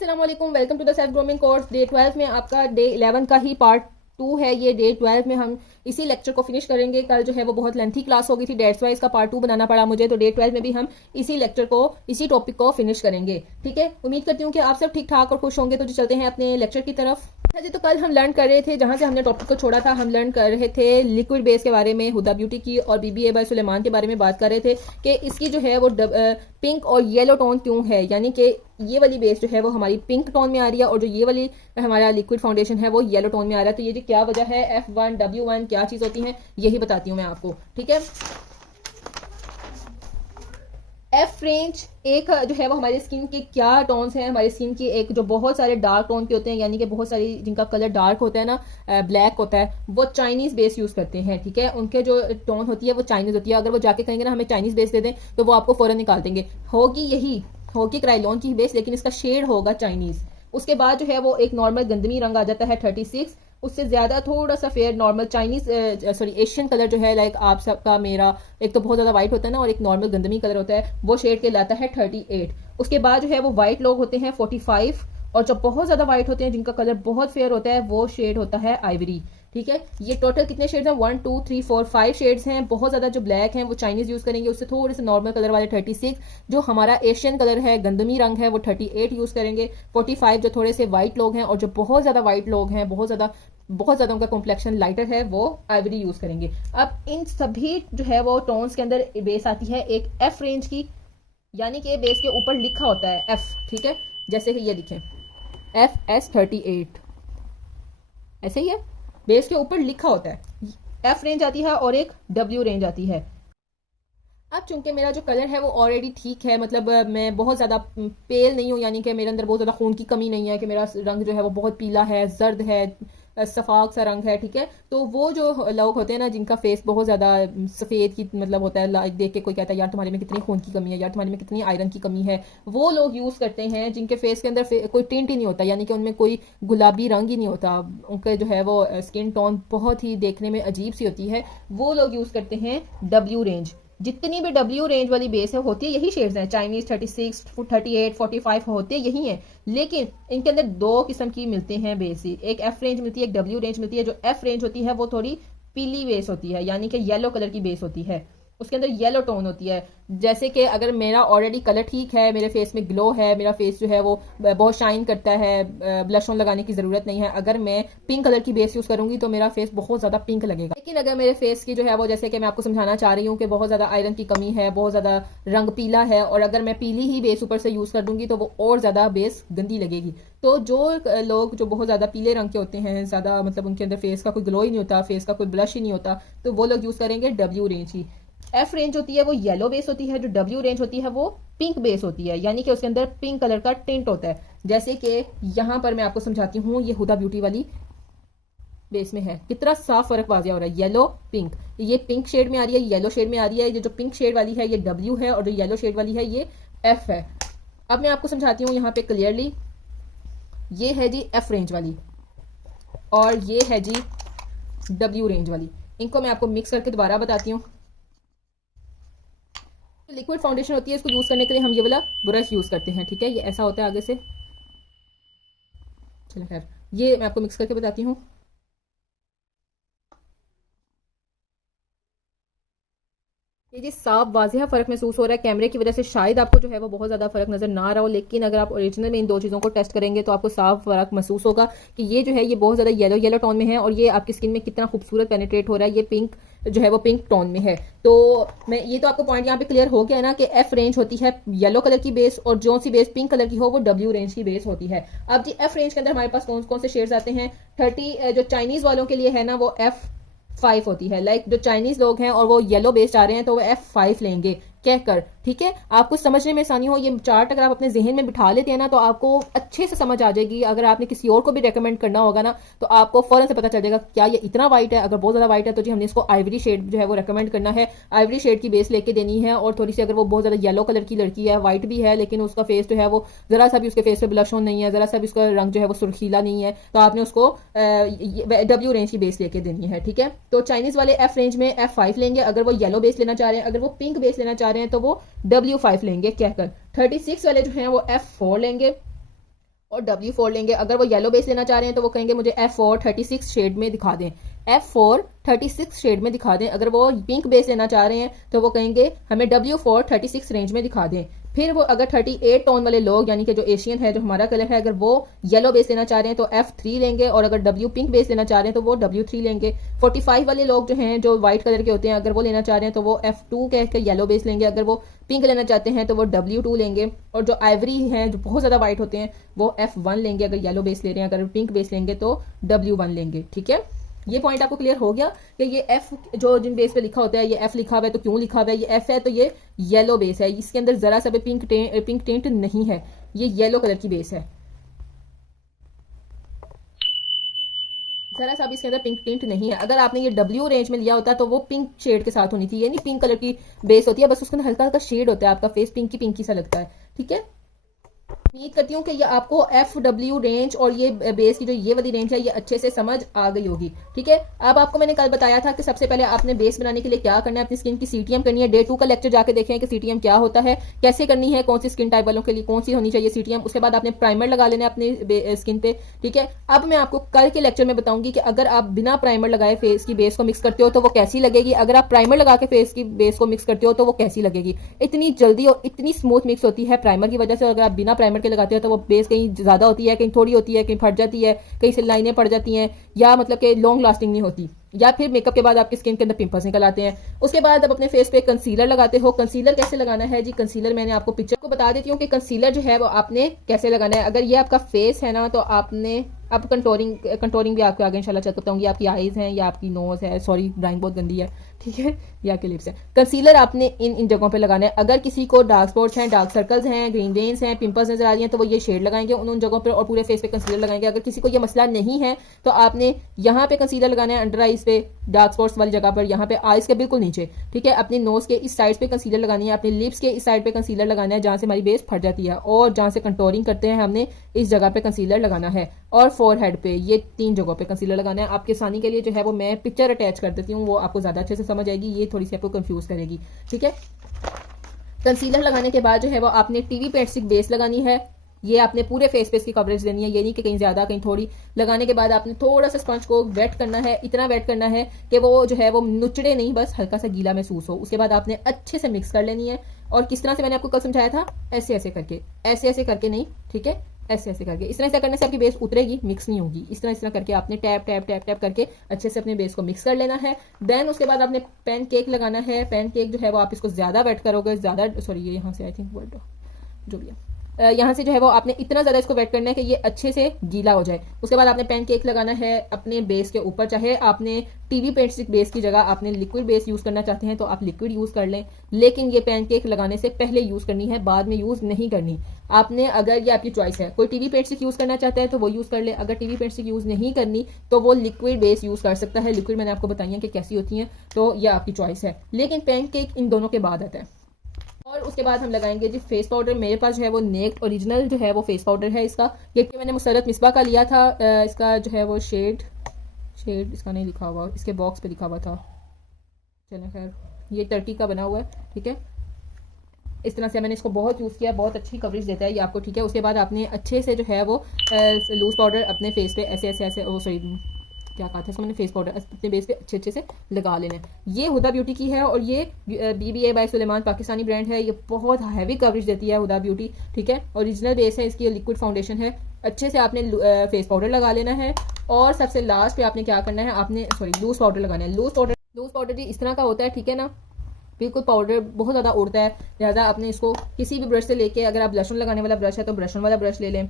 अस्सलाम वालेकुम, welcome to the self grooming course. Day 12 में आपका डे 11 का ही पार्ट 2 है। ये डे 12 में हम इसी लेक्चर को फिनिश करेंगे। कल जो है वो बहुत लेंथी क्लास हो गई थी, डेट्स वाइज का पार्ट 2 बनाना पड़ा मुझे। तो डे 12 में भी हम इसी लेक्चर को, इसी टॉपिक को फिनिश करेंगे। ठीक है, उम्मीद करती हूँ कि आप सब ठीक ठाक और खुश होंगे। तो जो चलते हैं अपने लेक्चर की तरफ। अच्छा जी, तो कल हम लर्न कर रहे थे, जहां से हमने टॉपिक को छोड़ा था, हम लर्न कर रहे थे लिक्विड बेस के बारे में, हुदा ब्यूटी की और बीबीए बाय सुलेमान के बारे में बात कर रहे थे कि इसकी जो है वो पिंक और येलो टोन क्यों है। यानी कि ये वाली बेस जो है वो हमारी पिंक टोन में आ रही है और जो ये वाली हमारा लिक्विड फाउंडेशन है वो येलो टोन में आ रहा है। तो ये जो क्या वजह है, F1 W1 क्या चीज होती है, यही बताती हूँ मैं आपको। ठीक है, एफ रेंज एक जो है वो हमारी स्किन के क्या टोन्स हैं, हमारी स्किन की एक जो बहुत सारे डार्क टोन के होते हैं, यानी कि बहुत सारी जिनका कलर डार्क होता है ना, ब्लैक होता है, वो चाइनीज बेस यूज करते हैं। ठीक है, उनके जो टोन होती है वो चाइनीज होती है। अगर वो जाके कहेंगे ना हमें चाइनीज बेस दे दें तो वो आपको फौरन निकाल देंगे। होगी क्राइलॉन की बेस, लेकिन इसका शेड होगा चाइनीज। उसके बाद जो है वो एक नॉर्मल गंदमी रंग आ जाता है 36। उससे ज्यादा थोड़ा सा fair normal Chinese Asian colour जो है, लाइक आप सबका मेरा, एक तो बहुत ज्यादा व्हाइट होता है ना और एक नॉर्मल गंदमी कलर होता है, वो शेड के लाता है 38। उसके बाद जो है वो व्हाइट लोग होते हैं 45, और जो बहुत ज्यादा व्हाइट होते हैं जिनका कलर बहुत फेयर होता है वो शेड होता है आइवरी। ठीक है, ये टोटल कितने शेड्स हैं, 1 2 3 4 5 शेड्स हैं। बहुत ज्यादा जो ब्लैक हैं वो चाइनीज यूज करेंगे, उससे थोड़े से नॉर्मल कलर वाले 36। जो हमारा एशियन कलर है, गंदमी रंग है, वो 38 यूज करेंगे। 45 जो थोड़े से व्हाइट लोग हैं, और जो बहुत ज्यादा व्हाइट लोग हैं, बहुत ज्यादा उनका कॉम्प्लेक्शन लाइटर है, वो आइवरी यूज करेंगे। अब इन सभी जो है वो टोन्स के अंदर बेस आती है एक एफ रेंज की, यानी कि बेस के ऊपर लिखा होता है एफ। ठीक है, जैसे कि ये लिखें FS38, ऐसे ही है, बेस के ऊपर लिखा होता है। एफ रेंज आती है और एक W रेंज आती है। अब चूंकि मेरा जो कलर है वो ऑलरेडी ठीक है, मतलब मैं बहुत ज़्यादा पेल नहीं हूँ, यानी कि मेरे अंदर बहुत ज़्यादा खून की कमी नहीं है कि मेरा रंग जो है वो बहुत पीला है, जर्द है, सफाक सा रंग है। ठीक है, तो वो जो लोग होते हैं ना जिनका फेस बहुत ज़्यादा सफ़ेद की मतलब होता है, लाइक देख के कोई कहता है यार तुम्हारे में कितनी खून की कमी है, यार तुम्हारे में कितनी आयरन की कमी है, वो लोग यूज़ करते हैं जिनके फेस के अंदर कोई टिंट ही नहीं होता, यानी कि उनमें कोई गुलाबी रंग ही नहीं होता, उनका जो है वो स्किन टोन बहुत ही देखने में अजीब सी होती है, वो लोग यूज़ करते हैं W रेंज। जितनी भी W रेंज वाली बेस है होती है यही शेड्स हैं, चाइनीज 36 38 45 होते यही हैं, लेकिन इनके अंदर दो किस्म की मिलते हैं बेस ही। एक एफ रेंज मिलती है, एक W रेंज मिलती है। जो एफ रेंज होती है वो थोड़ी पीली बेस होती है, यानी कि येलो कलर की बेस होती है, उसके अंदर येलो टोन होती है। जैसे कि अगर मेरा ऑलरेडी कलर ठीक है, मेरे फेस में ग्लो है, मेरा फेस जो है वो बहुत शाइन करता है, ब्लश ऑन लगाने की ज़रूरत नहीं है, अगर मैं पिंक कलर की बेस यूज़ करूंगी तो मेरा फेस बहुत ज़्यादा पिंक लगेगा। लेकिन अगर मेरे फेस की जो है वो, जैसे कि मैं आपको समझाना चाह रही हूँ कि बहुत ज़्यादा आयरन की कमी है, बहुत ज़्यादा रंग पीला है, और अगर मैं पीली ही बेस ऊपर से यूज़ कर दूंगी तो वो और ज़्यादा बेस गंदी लगेगी। तो जो लोग जो बहुत ज़्यादा पीले रंग के होते हैं, ज़्यादा मतलब उनके अंदर फेस का कोई ग्लो ही नहीं होता, फेस का कोई ब्लश ही नहीं होता, तो वो लोग यूज़ करेंगे W रेंज की। एफ रेंज होती है वो येलो बेस होती है, जो W रेंज होती है वो पिंक बेस होती है, यानी कि उसके अंदर पिंक कलर का टिंट होता है। जैसे कि यहां पर मैं आपको समझाती हूँ, ये हुदा ब्यूटी वाली बेस में है, कितना साफ फर्क वाजिया हो रहा है, येलो पिंक। ये पिंक शेड में आ रही है, येलो शेड में आ रही है। ये जो पिंक शेड वाली है ये W है, और जो येलो शेड वाली है ये F है। अब मैं आपको समझाती हूँ यहाँ पे क्लियरली। ये है जी एफ रेंज वाली, और ये है जी W रेंज वाली। इनको मैं आपको मिक्स करके दोबारा बताती हूँ। लिक्विड फाउंडेशन होती है, इसको यूज करने के लिए हम ये वाला ब्रश यूज करते हैं। ठीक है, ये ऐसा होता है आगे से। चलो खैर, ये मैं आपको मिक्स करके बताती हूँ। ये जी साफ वाजिया फर्क महसूस हो रहा है, कैमरे की वजह से शायद आपको जो है वो बहुत ज़्यादा फर्क नज़र ना आ रहा हो, लेकिन अगर आप ओरिजिनल में इन दो चीज़ों को टेस्ट करेंगे तो आपको साफ फर्क महसूस होगा कि ये जो है ये बहुत ज़्यादा येलो टोन में है, और ये आपकी स्किन में कितना खूबसूरत पेनिट्रेट हो रहा है। ये पिंक जो है वो पिंक टोन में है। तो मैं ये तो आपको पॉइंट यहाँ पे क्लियर हो गया है ना कि एफ रेंज होती है येलो कलर की बेस, और जो सी बेस पिंक कलर की हो वो W रेंज की बेस होती है। अब जी एफ रेंज के अंदर हमारे पास कौन कौन से शेड्स आते हैं, 30 जो चाइनीज वालों के लिए है ना वो F5 होती है, लाइक जो चाइनीज लोग हैं और वो येलो बेस आ रहे हैं तो वो F5 लेंगे कहकर। ठीक है, आपको समझने में आसानी हो, ये चार्ट अगर आप अपने जहन में बिठा लेते हैं ना तो आपको अच्छे से समझ आ जाएगी। अगर आपने किसी और को भी रेकमेंड करना होगा ना तो आपको फौरन से पता चल जाएगा क्या ये इतना वाइट है। अगर बहुत ज्यादा वाइट है तो जी हमने इसको आइवरी शेड जो है वो रेकमेंड करना है, आइवरी शेड की बेस लेके देनी है। और थोड़ी सी अगर वो बहुत ज्यादा येलो कलर की लड़की है, व्हाइट भी है, लेकिन उसका फेस जो है वो जरा सा भी उसके फेस पे ब्लश ऑन नहीं है, जरा सा भी उसका रंग जो है वो सुर्खीला नहीं है, तो आपने उसको W रेंज की बेस लेके देनी है। ठीक है, तो चाइनीज वाले एफ रेंज में F5 लेंगे अगर वो येलो बेस लेना चाह रहे हैं, अगर वो पिंक बेस लेना चाह रहे हैं तो वो W5 लेंगे कहकर। 36 वाले जो हैं वो F4 लेंगे, और W4 लेंगे। अगर वो येलो बेस लेना चाह रहे हैं तो वो कहेंगे मुझे F4 36 शेड में दिखा दें, F4 36 शेड में दिखा दें। अगर वो पिंक बेस लेना चाह रहे हैं तो वो कहेंगे हमें W4 36 रेंज में दिखा दें। फिर वो अगर 38 टोन वाले लोग यानी कि जो एशियन है, जो हमारा कलर है, अगर वो येलो बेस लेना चाह रहे हैं तो F3 लेंगे, और अगर W पिंक बेस लेना चाह रहे हैं तो वो W3 लेंगे। 45 वाले लोग जो हैं, जो व्हाइट कलर के होते हैं, अगर वो लेना चाह रहे हैं तो वो F2 कह के येलो बेस लेंगे। अगर वो पिंक लेना चाहते हैं तो वो W2 लेंगे। और जो आइवरी हैं, जो बहुत ज़्यादा व्हाइट होते हैं, वो F1 लेंगे अगर येलो बेस ले रहे हैं। अगर पिंक बेस लेंगे तो W1 लेंगे। ठीक है, ये पॉइंट आपको क्लियर हो गया कि ये एफ जो जिन बेस पे लिखा होता है, ये एफ लिखा हुआ है तो क्यों लिखा हुआ है? ये एफ है तो ये येलो बेस है, इसके अंदर जरा सा भी पिंक टेंट नहीं है, ये येलो कलर की बेस है। जरा सा भी इसके अंदर पिंक टिंट नहीं है। अगर आपने ये W रेंज में लिया होता तो वो पिंक शेड के साथ होनी थी, ये नहीं पिंक कलर की बेस होती है, बस उसके अंदर हल्का हल्का शेड होता है, आपका फेस पिंकी सा लगता है। ठीक है, उम्मीद करती हूँ कि ये आपको FW रेंज और ये बेस की जो ये वाली रेंज है ये अच्छे से समझ आ गई होगी। ठीक है, अब आपको मैंने कल बताया था कि सबसे पहले आपने बेस बनाने के लिए क्या करना है, अपनी स्किन की CTM करनी है। डे 2 का लेक्चर जाके देखें कि CTM क्या होता है, कैसे करनी है, कौन सी स्किन टाइप वालों के लिए कौन सी होनी चाहिए CTM। उसके बाद आपने प्राइमर लगा लेना है अपनी स्किन पे। ठीक है, अब मैं आपको कल के लेक्चर में बताऊंगी कि अगर आप बिना प्राइमर लगाए फेस की बेस को मिक्स करते हो तो वो कैसी लगेगी, अगर आप प्राइमर लगा के फेस की बेस को मिक्स करते हो तो वो कैसी लगेगी। इतनी जल्दी और इतनी स्मूथ मिक्स होती है प्राइमर की वजह से। अगर आप बिना प्राइमर के लगाते हो तो वो बेस कहीं ज्यादा होती है, कहीं थोड़ी होती है, कहीं फट जाती है, कहीं से लाइनें पड़ जाती हैं, या मतलब कि लॉन्ग लास्टिंग नहीं होती, या फिर मेकअप के बाद आपकी स्किन के अंदर पिंपल्स निकल आते हैं। उसके बाद आप अपने फेस पे कंसीलर लगाते हो। कंसीलर कैसे लगाना है जी? कंसीलर मैंने आपको पिक्चर को बता देती हूँ कि कंसीलर जो है वो आपने कैसे लगाना है। अगर ये आपका फेस है ना तो आपने अब कंटोरिंग भी आपके आगे इंशाल्लाह चेक बताऊंगी। आपकी आईज हैं या आपकी नोज है, सॉरी ड्राइंग बहुत गंदी है, ठीक है, या आपके लिप्स है। कंसीलर आपने इन जगहों पे लगाना है। अगर किसी को डार्क स्पॉट्स हैं, डार्क सर्कल्स हैं, ग्रीन वेन्स हैं, पिंपल्स नजर आ रही हैं तो वो ये शेड लगाएंगे उन जगहों पर और पूरे फेस पे कंसीलर लगाएंगे। अगर किसी को ये मसला नहीं है तो आपने यहाँ पे कंसीलर लगाना है, अंडर आईज पे, डार्क स्पॉट्स वाली जगह पर, यहाँ पे आईज के बिल्कुल नीचे। ठीक है, अपनी नोज के इस साइड पे कंसीलर लगानी है, अपने लिप्स के इस साइड पे कंसीलर लगाना है जहां से हमारी बेस फट जाती है, और जहां से कंटोरिंग करते हैं हमने इस जगह पे कंसीलर लगाना है, और फोरहेड पे, ये 3 जगहों पे कंसीलर लगाना है। आपके आसानी के लिए जो है वो मैं पिक्चर अटैच कर देती हूँ, वो आपको ज्यादा अच्छे से समझ आएगी, ये थोड़ी सी आपको कंफ्यूज करेगी। ठीक है, कंसीलर लगाने के बाद जो है वो आपने टीवी पेंट स्टिक बेस लगानी है। ये आपने पूरे फेस पे इसकी कवरेज देनी है, ये नहीं कि कहीं ज्यादा कहीं थोड़ी। लगाने के बाद आपने थोड़ा सा स्पंज को वेट करना है, इतना वेट करना है कि वो जो है वो नुचड़े नहीं, बस हल्का सा गीला महसूस हो। उसके बाद आपने अच्छे से मिक्स कर लेनी है, और किस तरह से मैंने आपको कल समझाया था, ऐसे ऐसे करके नहीं, ठीक है, ऐसे ऐसे करके। इस तरह से करने से आपकी बेस उतरेगी, मिक्स नहीं होगी। इस तरह करके आपने टैप टैप टैप टैप करके अच्छे से अपने बेस को मिक्स कर लेना है। देन उसके बाद आपने पैन केक लगाना है। पैन केक जो है वो आप इसको ज्यादा वेट करोगे, ज्यादा, सॉरी ये यहाँ से आई थिंक वर्ड जो भी है, यहाँ से जो है वो आपने इतना ज्यादा इसको वेट करना है कि ये अच्छे से गीला हो जाए। उसके बाद आपने पैन केक लगाना है अपने बेस के ऊपर। चाहे आपने टीवी पेंट स्टिक बेस की जगह आपने लिक्विड बेस यूज करना चाहते हैं तो आप लिक्विड यूज कर लें, लेकिन ये पैन केक लगाने से पहले यूज करनी है, बाद में यूज नहीं करनी आपने। अगर ये आपकी चॉइस है, कोई टीवी पेंट स्टिक यूज करना चाहता है तो वो यूज कर ले, अगर टीवी पेंट स्टिक यूज नहीं करनी तो वो लिक्विड बेस यूज कर सकता है। लिक्विड मैंने आपको बताई है कि कैसी होती है, तो ये आपकी चॉइस है, लेकिन पैन केक इन दोनों के बाद आता है। और उसके बाद हम लगाएंगे जी फेस पाउडर। मेरे पास जो है वो नेक्ड ओरिजिनल जो है वो फेस पाउडर है इसका, ये मैंने मुसरत मिसबा का लिया था। इसका जो है वो शेड इसका नहीं लिखा हुआ, इसके बॉक्स पे लिखा हुआ था, चलो खैर, ये टर्की का बना हुआ है। ठीक है, इस तरह से मैंने इसको बहुत यूज़ किया, बहुत अच्छी कवरेज देता है ये आपको। ठीक है, उसके बाद आपने अच्छे से जो है वो लूज पाउडर अपने फेस पे ऐसे ऐसे ऐसे, सॉरी क्या कहा था इसको मैंने, फेस पाउडर अपने बेस पे अच्छे से लगा लेना है। ये हुदा ब्यूटी की है, और ये BBA by Suleman Pakistani brand है। ये बहुत हैवी कवरेज देती है हुदा ब्यूटी। ठीक है, ओरिजिनल बेस है इसकी, लिक्विड फाउंडेशन है। अच्छे से आपने फेस पाउडर लगा लेना है, और सबसे लास्ट पे आपने क्या करना है, आपने लूज पाउडर लगाना है। लूज पाउडर जी इस तरह का होता है, ठीक है ना, बिल्कुल पाउडर बहुत ज़्यादा उड़ता है, लिहाजा आपने इसको किसी भी ब्रश से लेके, अगर आप ब्लशन लगाने वाला ब्रश है तो ब्लशन वाला ब्रश ले लें,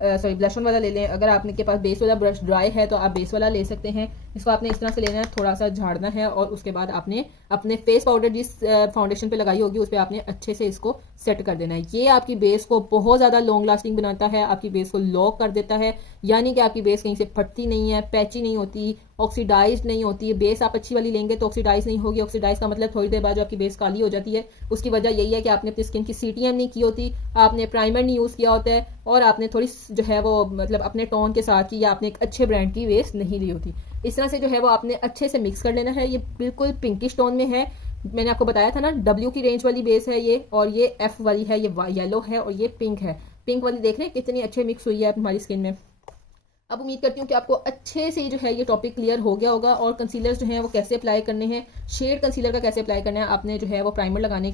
ब्लशन वाला ले लें। अगर आपने के पास बेस वाला ब्रश ड्राई है तो आप बेस वाला ले सकते हैं। इसको आपने इस तरह से लेना है, थोड़ा सा झाड़ना है, और उसके बाद आपने अपने फेस पाउडर जिस फाउंडेशन पे लगाई होगी उस पर आपने अच्छे से इसको सेट कर देना है। ये आपकी बेस को बहुत ज़्यादा लॉन्ग लास्टिंग बनाता है, आपकी बेस को लॉक कर देता है, यानी कि आपकी बेस कहीं से फटती नहीं है, पैची नहीं होती, ऑक्सीडाइज नहीं होती है। बेस आप अच्छी वाली लेंगे तो ऑक्सीडाइज नहीं होगी। ऑक्सीडाइज का मतलब थोड़ी देर बाद जो आपकी बेस काली हो जाती है, उसकी वजह यही है कि आपने अपनी स्किन की CTM नहीं की होती, आपने प्राइमर नहीं यूज़ किया होता है, और आपने थोड़ी जो है वो मतलब अपने टोन के साथ की, या आपने एक अच्छे ब्रांड की बेस नहीं ली होती। इस तरह से जो है वो आपने अच्छे से मिक्स कर लेना है। ये बिल्कुल पिंकिश टोन में है, मैंने आपको बताया था ना W की रेंज वाली बेस है ये, और ये F वाली है, ये येलो है और ये पिंक है। पिंक वाली देख रहे हैं कितनी अच्छे मिक्स हुई है हमारी स्किन में। अब उम्मीद करती हूँ कि आपको अच्छे से जो है ये टॉपिक क्लियर हो गया होगा। और कंसीलर्स जो हैं वो कैसे अप्लाई करने हैं, शेड कंसीलर का कैसे अप्लाई करना है, आपने जो है वो प्राइमर लगाने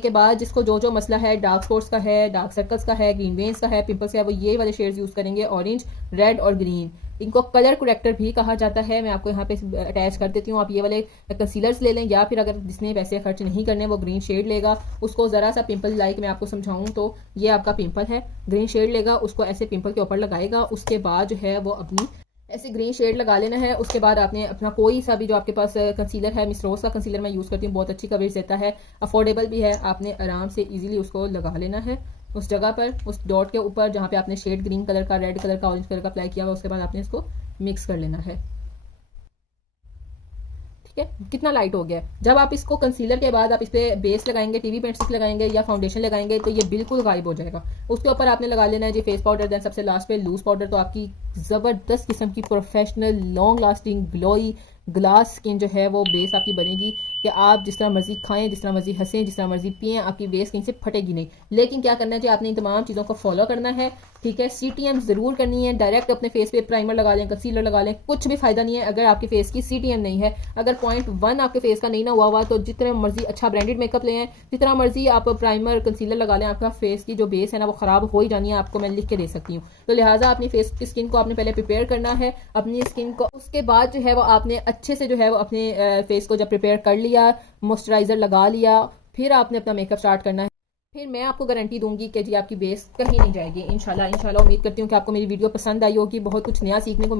के बाद जिसको जो जो मसला है, डार्क स्पॉट्स का है, डार्क सर्कल्स का है, ग्रीन वेन्स का है, पिंपल्स का है, वो ये वाले शेड्स यूज़ करेंगे, ऑरेंज, रेड और ग्रीन। इनको कलर करेक्टर भी कहा जाता है, मैं आपको यहाँ पे अटैच कर देती हूँ। आप ये वाले कंसीलर्स ले लें, या फिर अगर जिसने पैसे खर्च नहीं करने वो ग्रीन शेड लेगा, उसको ज़रा सा पिंपल लाइक मैं आपको समझाऊँ तो ये आपका पिंपल है, ग्रीन शेड लेगा, उसको ऐसे पिंपल के ऊपर लगाएगा, उसके बाद जो है वो अपनी ऐसे ग्रीन शेड लगा लेना है। उसके बाद आपने अपना कोई सा भी जो आपके पास कंसीलर है, मिस रोज का कंसीलर मैं यूज़ करती हूँ, बहुत अच्छी कवरेज देता है, अफोर्डेबल भी है, आपने आराम से इजीली उसको लगा लेना है उस जगह पर, उस डॉट के ऊपर जहाँ पे आपने शेड ग्रीन कलर का, रेड कलर का, ऑरेंज कलर का अप्लाई किया हुआ। उसके बाद आपने इसको मिक्स कर लेना है। ठीक है, कितना लाइट हो गया है। जब आप इसको कंसीलर के बाद आप इस पे बेस लगाएंगे, टीवी पेंट स्टिक लगाएंगे या फाउंडेशन लगाएंगे तो ये बिल्कुल गायब हो जाएगा। उसके ऊपर आपने लगा लेना है जी फेस पाउडर, देन सबसे लास्ट पे लूज पाउडर। तो आपकी ज़बरदस्त किस्म की professional long lasting glowy glass skin जो है वो बेस आपकी बनेगी कि आप जिस तरह मर्जी खाएं, जिस तरह मर्जी हंसें, जिस तरह मर्जी पिएं, आपकी बेस कहीं से फटेगी नहीं। लेकिन क्या करना है जी, आपने इन तमाम चीज़ों को फॉलो करना है। ठीक है, CTM ज़रूर करनी है। डायरेक्ट अपने फेस पे प्राइमर लगा लें, कंसीलर लगा लें, कुछ भी फायदा नहीं है अगर आपके फेस की CTM नहीं है। अगर 0.1 आपके फेस का नहीं ना हुआ तो जितना मर्जी अच्छा ब्रांडेड मेकअप लें, जितना मर्जी आप प्राइमर कंसीलर लगा लें, आपका फेस की जो बेस है ना वो खराब हो ही जानी है। आपको मैं लिख के दे सकती हूँ। तो लिहाजा अपनी फेस की स्किन को आपने पहले प्रिपेयर करना है, अपनी स्किन को। उसके बाद जो है वो आपने अच्छे से जो है वो अपने फेस को जब प्रिपेयर कर लिया, मॉइस्चराइजर लगा लिया, फिर आपने अपना मेकअप स्टार्ट करना है। फिर मैं आपको गारंटी दूंगी कि जी आपकी बेस कहीं नहीं जाएगी इंशाल्लाह। उम्मीद करती हूँ कि आपको मेरी वीडियो पसंद आई होगी, बहुत कुछ नया सीखने को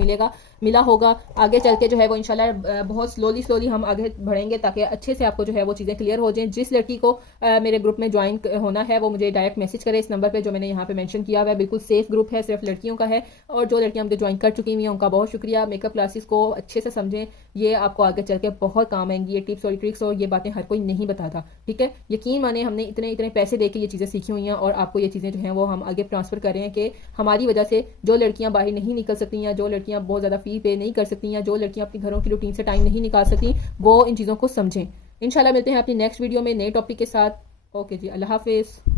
मिला होगा। आगे चल के जो है वो इंशाल्लाह बहुत स्लोली हम आगे बढ़ेंगे ताकि अच्छे से आपको जो है वो चीज़ें क्लियर हो जाएं। जिस लड़की को मेरे ग्रुप में ज्वाइन होना है वो मुझे डायरेक्ट मैसेज करे इस नंबर पर जो मैंने यहाँ पे मैंशन किया हुआ है। बिल्कुल सेफ ग्रुप है, सिर्फ लड़कियों का है। और जो लड़कियाँ मुझे ज्वाइन कर चुकी हुई हैं उनका बहुत शुक्रिया। मेकअप क्लासेस को अच्छे से समझें, ये आपको आगे चल के बहुत काम आएंगी। ये टिप्स और ट्रिक्स और ये बातें हर कोई नहीं बताता। ठीक है, यकीन माने हमने इतने पैसे दे के ये चीज़ें सीखी हुई हैं और आपको ये चीज़ें जो हैं वो हम आगे ट्रांसफ़र कर रहे हैं कि हमारी वजह से जो लड़कियां बाहर नहीं निकल सकती हैं, जो लड़कियां बहुत ज़्यादा फ़ी पे नहीं कर सकती हैं, जो लड़कियां अपनी घरों की रूटीन से टाइम नहीं निकाल सकती, वो इन चीज़ों को समझें। इंशाल्लाह मिलते हैं अपनी नेक्स्ट वीडियो में नए टॉपिक के साथ। ओके जी, अल्लाह हाफिज़।